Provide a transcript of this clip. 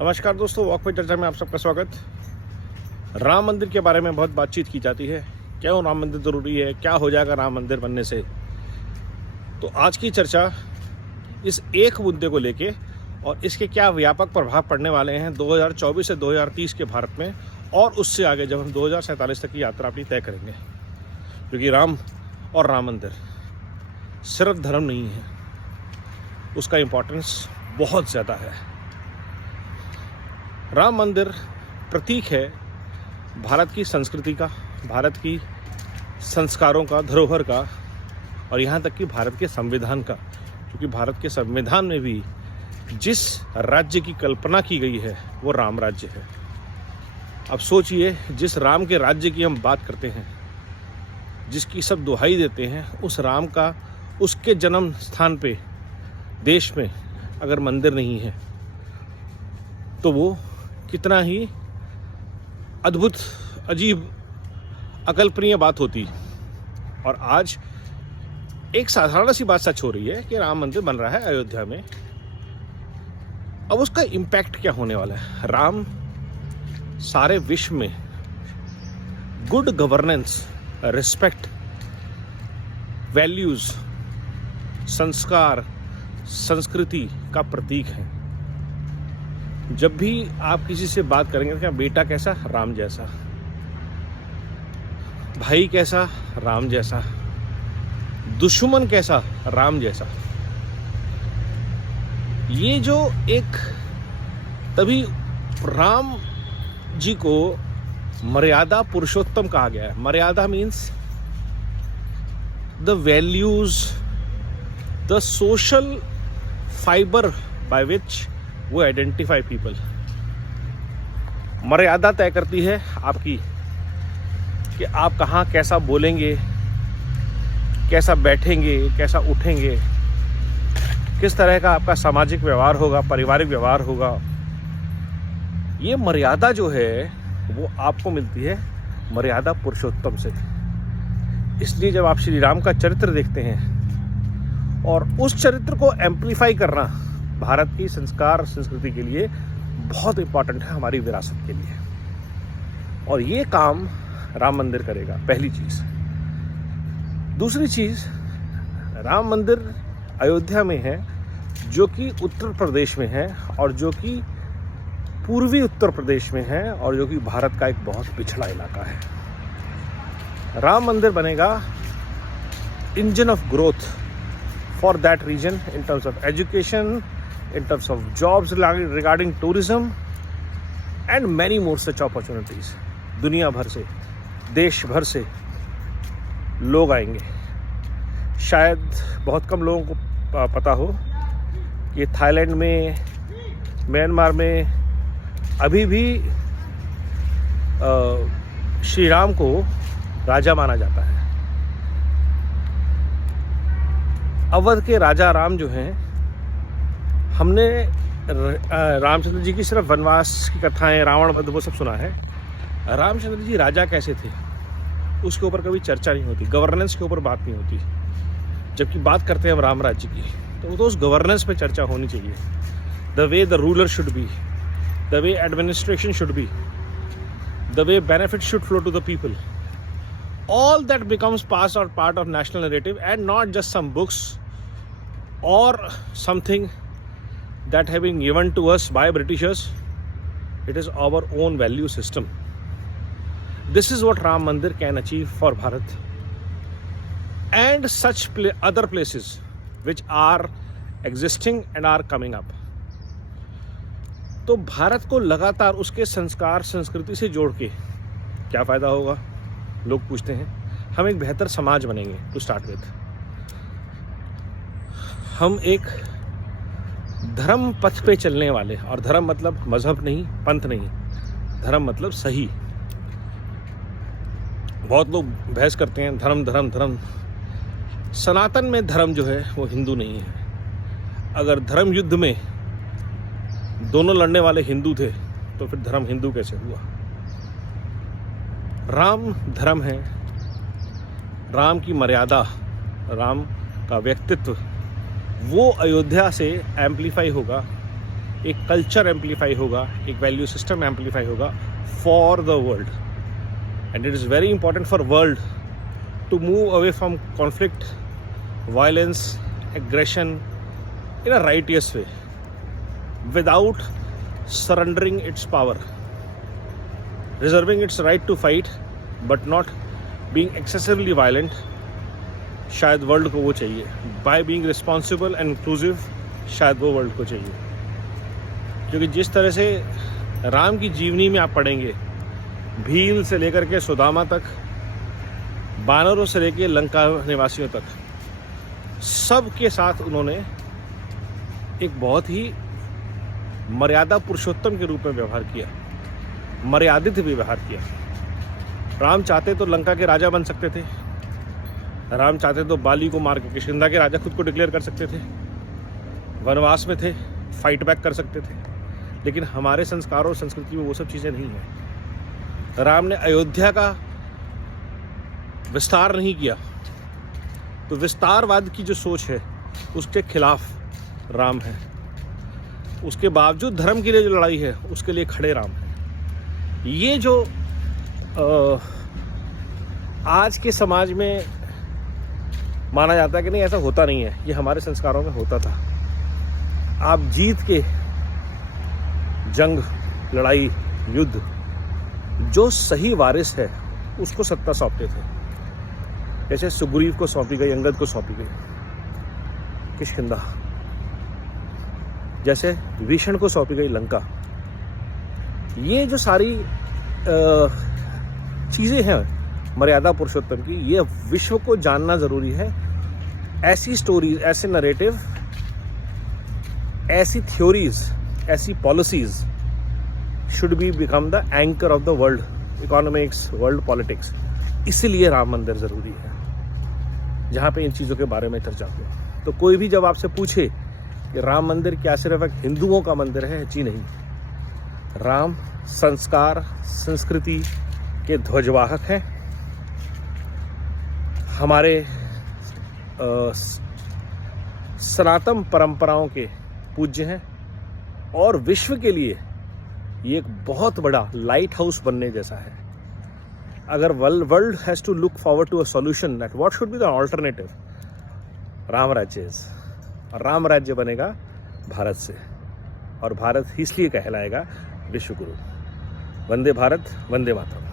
नमस्कार दोस्तों, वॉक पे चर्चा में आप सबका स्वागत। राम मंदिर के बारे में बहुत बातचीत की जाती है। क्यों राम मंदिर ज़रूरी है, क्या हो जाएगा राम मंदिर बनने से। तो आज की चर्चा इस एक मुद्दे को लेके और इसके क्या व्यापक प्रभाव पड़ने वाले हैं 2024 से 2030 के भारत में, और उससे आगे जब हम 2047 तक की यात्रा अपनी तय करेंगे। क्योंकि राम और राम मंदिर सिर्फ धर्म नहीं है, उसका इम्पोर्टेंस बहुत ज़्यादा है। राम मंदिर प्रतीक है भारत की संस्कृति का, भारत की संस्कारों का, धरोहर का, और यहाँ तक कि भारत के संविधान का। क्योंकि भारत के संविधान में भी जिस राज्य की कल्पना की गई है वो राम राज्य है। अब सोचिए, जिस राम के राज्य की हम बात करते हैं, जिसकी सब दुहाई देते हैं, उस राम का उसके जन्म स्थान पे देश में अगर मंदिर नहीं है तो वो कितना ही अद्भुत, अजीब, अकल्पनीय बात होती। और आज एक साधारण सी बात सच हो रही है कि राम मंदिर बन रहा है अयोध्या में। अब उसका इम्पैक्ट क्या होने वाला है। राम सारे विश्व में गुड गवर्नेंस, रिस्पेक्ट, वैल्यूज, संस्कार, संस्कृति का प्रतीक है। जब भी आप किसी से बात करेंगे तो क्या बेटा कैसा, राम जैसा, भाई कैसा, राम जैसा, दुश्मन कैसा, राम जैसा। ये जो एक, तभी राम जी को मर्यादा पुरुषोत्तम कहा गया है। मर्यादा means the values, the social fibre by which वो आइडेंटिफाई पीपल। मर्यादा तय करती है आपकी कि आप कहाँ कैसा बोलेंगे, कैसा बैठेंगे, कैसा उठेंगे, किस तरह का आपका सामाजिक व्यवहार होगा, पारिवारिक व्यवहार होगा। ये मर्यादा जो है वो आपको मिलती है मर्यादा पुरुषोत्तम से। इसलिए जब आप श्री राम का चरित्र देखते हैं और उस चरित्र को एम्पलीफाई करना भारत की संस्कार संस्कृति के लिए बहुत इंपॉर्टेंट है, हमारी विरासत के लिए। और ये काम राम मंदिर करेगा, पहली चीज़। दूसरी चीज़, राम मंदिर अयोध्या में है, जो कि उत्तर प्रदेश में है, और जो कि पूर्वी उत्तर प्रदेश में है, और जो कि भारत का एक बहुत पिछड़ा इलाका है। राम मंदिर बनेगा engine of growth for that region in terms of education, in terms of jobs regarding tourism and many more such opportunities। दुनिया भर से, देश भर से लोग आएंगे। शायद बहुत कम लोगों को पता हो कि थाईलैंड में, म्यांमार में अभी भी श्री राम को राजा माना जाता है। अवध के राजा राम जो हैं, हमने रामचंद्र जी की सिर्फ वनवास की कथाएं, रावण वध, वो सब सुना है। रामचंद्र जी राजा कैसे थे उसके ऊपर कभी चर्चा नहीं होती, गवर्नेंस के ऊपर बात नहीं होती। जबकि बात करते हैं हम राम राज्य की, तो उस गवर्नेंस पे चर्चा होनी चाहिए। The way the ruler should be, the way administration should be, the way benefit should flow to the people. All that becomes part of national narrative, and not just some books or something that have been given to us by Britishers. It is our own value system. This is what Ram Mandir can achieve for Bharat and such other places which are existing and are coming up. तो भारत को लगातार उसके संस्कार संस्कृति से जोड़ के क्या फ़ायदा होगा, लोग पूछते हैं। हम एक बेहतर समाज बनेंगे टू स्टार्ट विद। हम एक धर्म पथ पे चलने वाले, और धर्म मतलब मजहब नहीं, पंथ नहीं, धर्म मतलब सही। बहुत लोग बहस करते हैं धर्म धर्म धर्म। सनातन में धर्म जो है वो हिंदू नहीं है। अगर धर्म युद्ध में दोनों लड़ने वाले हिंदू थे तो फिर धर्म हिंदू कैसे हुआ। राम धर्म है, राम की मर्यादा, राम का व्यक्तित्व वो अयोध्या से एम्पलीफाई होगा एक कल्चर एम्पलीफाई होगा, एक वैल्यू सिस्टम एम्पलीफाई होगा for the world. And it is very important for world to move away from conflict, violence, aggression in a righteous way without surrendering its power, reserving its right to fight but not being excessively violent. शायद world को वो चाहिए. By being responsible and inclusive शायद वो world को चाहिए. क्योंकि जिस तरह से राम की जीवनी में आप पढ़ेंगे, भील से लेकर के सुदामा तक, बानरों से लेकर लंका निवासियों तक, सबके साथ उन्होंने एक बहुत ही मर्यादा पुरुषोत्तम के रूप में व्यवहार किया, मर्यादित व्यवहार किया. राम चाहते तो लंका के राजा बन सकते थे, राम चाहते तो बाली को मार के किष्किंधा के राजा खुद को डिक्लेयर कर सकते थे, वनवास में थे, फाइट बैक कर सकते थे. लेकिन हमारे संस्कार और संस्कृति में वो सब चीज़ें नहीं हैं. राम ने अयोध्या का विस्तार नहीं किया, तो विस्तारवाद की जो सोच है उसके खिलाफ राम है. उसके बावजूद धर्म के लिए जो लड़ाई है उसके लिए खड़े राम है. ये जो आज के समाज में माना जाता है कि नहीं, ऐसा होता नहीं है, ये हमारे संस्कारों में होता था. आप जीत के जंग, लड़ाई, युद्ध, जो सही वारिस है उसको सत्ता सौंपते थे. जैसे सुग्रीव को सौंपी गई, अंगद को सौंपी गई किष्किंधा, जैसे विभीषण को सौंपी गई लंका. ये जो सारी चीज़ें हैं मर्यादा पुरुषोत्तम की, ये विश्व को जानना ज़रूरी है. ऐसी स्टोरीज, ऐसे नरेटिव, ऐसी थ्योरीज, ऐसी policies should be become the anchor of the world economics, world politics. इसीलिए राम मंदिर ज़रूरी है, जहाँ पे इन चीज़ों के बारे में चर्चा हो. तो कोई भी जब आपसे पूछे कि राम मंदिर क्या सिर्फ एक हिंदुओं का मंदिर है, जी नहीं. राम संस्कार, संस्कृति के ध्वजवाहक हैं, हमारे सनातन परंपराओं के पूज्य हैं, और विश्व के लिए ये एक बहुत बड़ा लाइट हाउस बनने जैसा है. अगर world has to look forward to a solution that what should be the alternative, Ram Rajya is. Ram राज्य बनेगा भारत से, और भारत इसलिए कहलाएगा विश्व गुरु. वंदे भारत, वंदे मातरम.